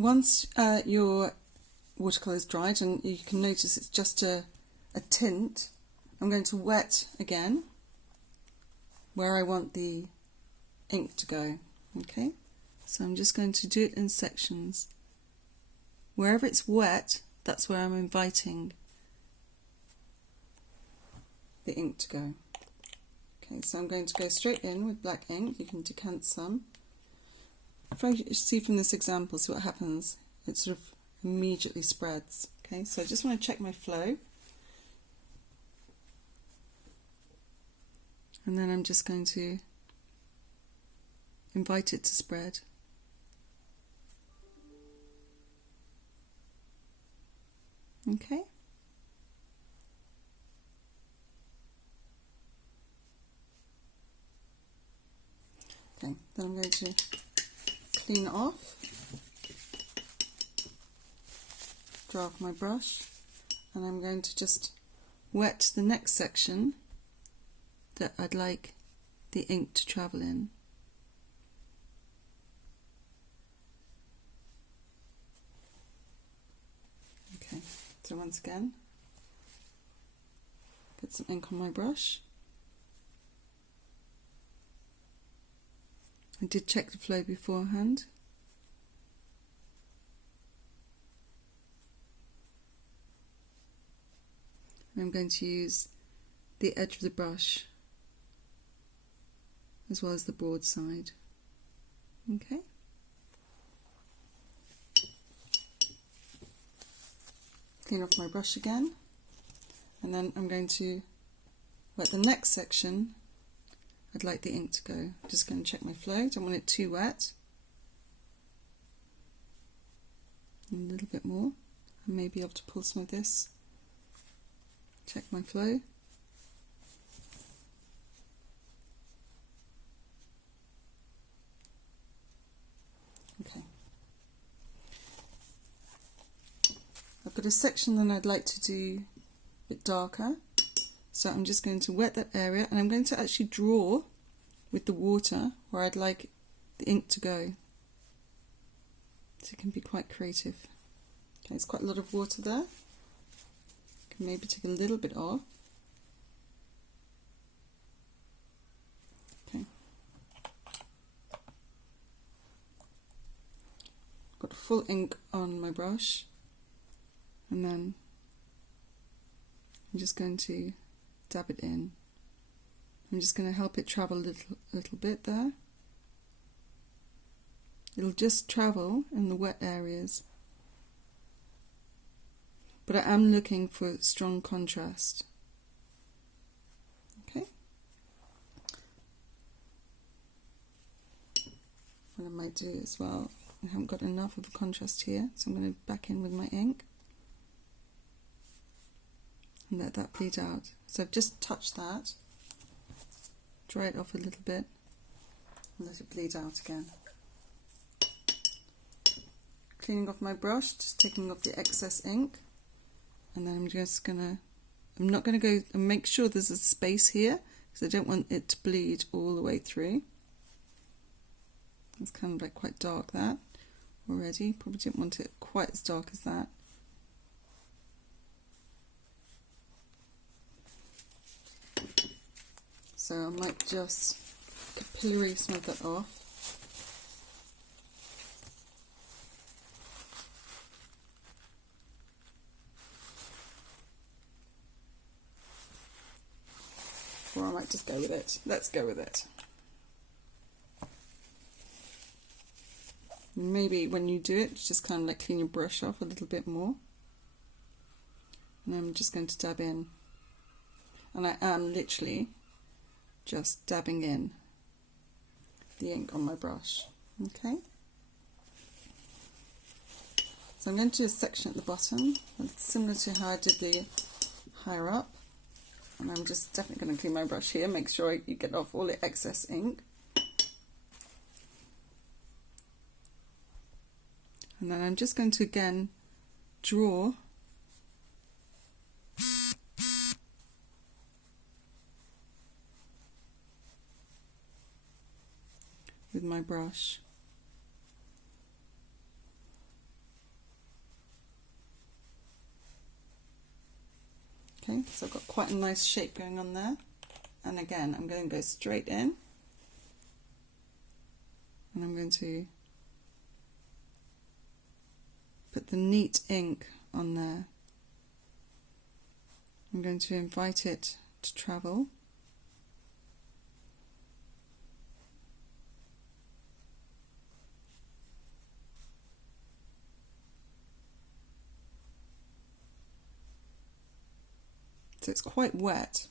Once your watercolour is dried, and you can notice it's just a tint, I'm going to wet again where I want the ink to go. Okay, so I'm just going to do it in sections. Wherever it's wet, that's where I'm inviting the ink to go. Okay, so I'm going to go straight in with black ink. You can decant some. If I see from this example, see what happens, it sort of immediately spreads. Okay, so I just want to check my flow. And then I'm just going to invite it to spread. Okay. Okay, then I'm going to clean off, dry off my brush, and I'm going to just wet the next section that I'd like the ink to travel in. Okay, so once again, get some ink on my brush. I did check the flow beforehand. And I'm going to use the edge of the brush as well as the broad side. Okay. Clean off my brush again, and then I'm going to wet the next section I'd like the ink to go. I'm just going to check my flow, don't want it too wet. And a little bit more. I may be able to pull some of this. Check my flow. Okay. I've got a section that I'd like to do a bit darker. So I'm just going to wet that area, and I'm going to actually draw with the water where I'd like the ink to go. So it can be quite creative. Okay, there's quite a lot of water there. Can maybe take a little bit off. Okay. Got full ink on my brush, and then I'm just going to dab it in. I'm just going to help it travel a little bit there. It'll just travel in the wet areas, but I am looking for strong contrast. Okay. What I might do as well, I haven't got enough of a contrast here, so I'm going to back in with my ink and let that bleed out. So I've just touched that, dry it off a little bit, and let it bleed out again. Cleaning off my brush, just taking off the excess ink, and then I'm just gonna, I'm not gonna go and make sure there's a space here, because I don't want it to bleed all the way through. It's kind of like quite dark that already, probably didn't want it quite as dark as that. So I might just capillary smooth that off. Or I might just go with it. Let's go with it. Maybe when you do it, just kind of like clean your brush off a little bit more. And I'm just going to dab in. And I am literally just dabbing in the ink on my brush. Okay. So I'm going to do a section at the bottom, similar to how I did the higher up. And I'm just definitely going to clean my brush here, make sure you get off all the excess ink. And then I'm just going to again draw with my brush. Okay, so I've got quite a nice shape going on there. And again, I'm going to go straight in. And I'm going to put the neat ink on there. I'm going to invite it to travel. So it's quite wet,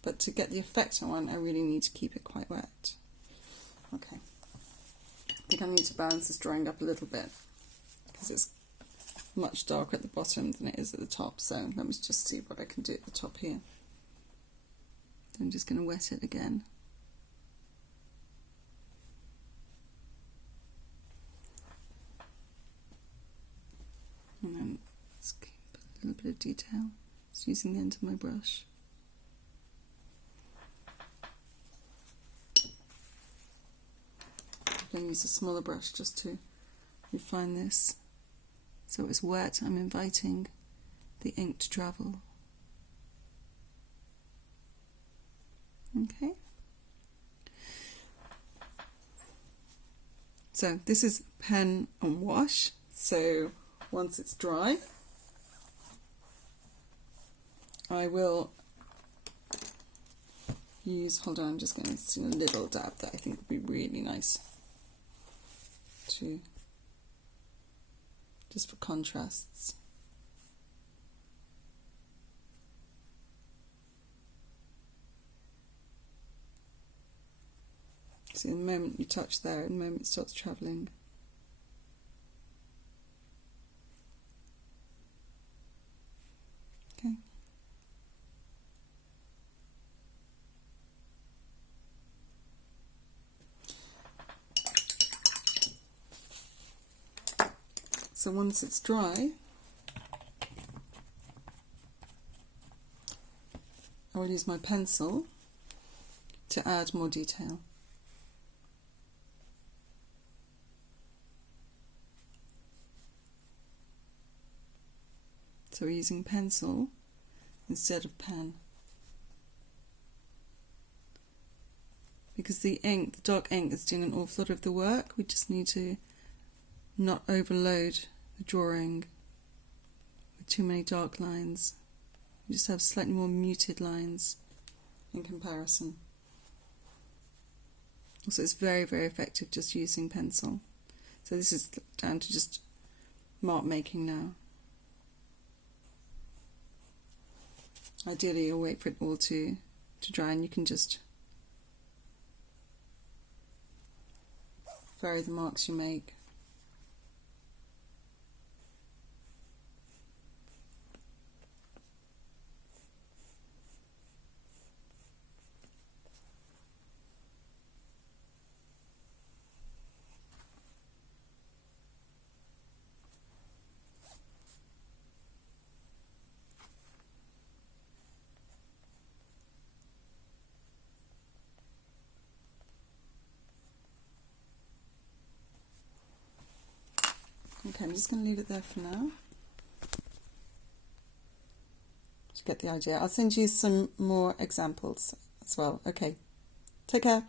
but to get the effect I want, I really need to keep it quite wet. Okay, I think I need to balance this drawing up a little bit because it's much darker at the bottom than it is at the top. So let me just see what I can do at the top here. I'm just going to wet it again. And then let's keep a little bit of detail. Just using the end of my brush. I'm going to use a smaller brush just to refine this. So it's wet, I'm inviting the ink to travel. Okay. So this is pen and wash. So once it's dry, I will use, hold on, I'm just going to do a little dab that I think would be really nice to, just for contrasts. See, the moment you touch there, the moment it starts travelling. Okay. So once it's dry, I will use my pencil to add more detail. So we're using pencil instead of pen. Because the ink, the dark ink, is doing an awful lot of the work. We just need to not overload the drawing with too many dark lines. We just have slightly more muted lines in comparison. Also, it's very, very effective just using pencil. So this is down to just mark making now. Ideally, you'll wait for it all to dry, and you can just vary the marks you make. Okay, I'm just going to leave it there for now to get the idea. I'll send you some more examples as well. Okay, take care.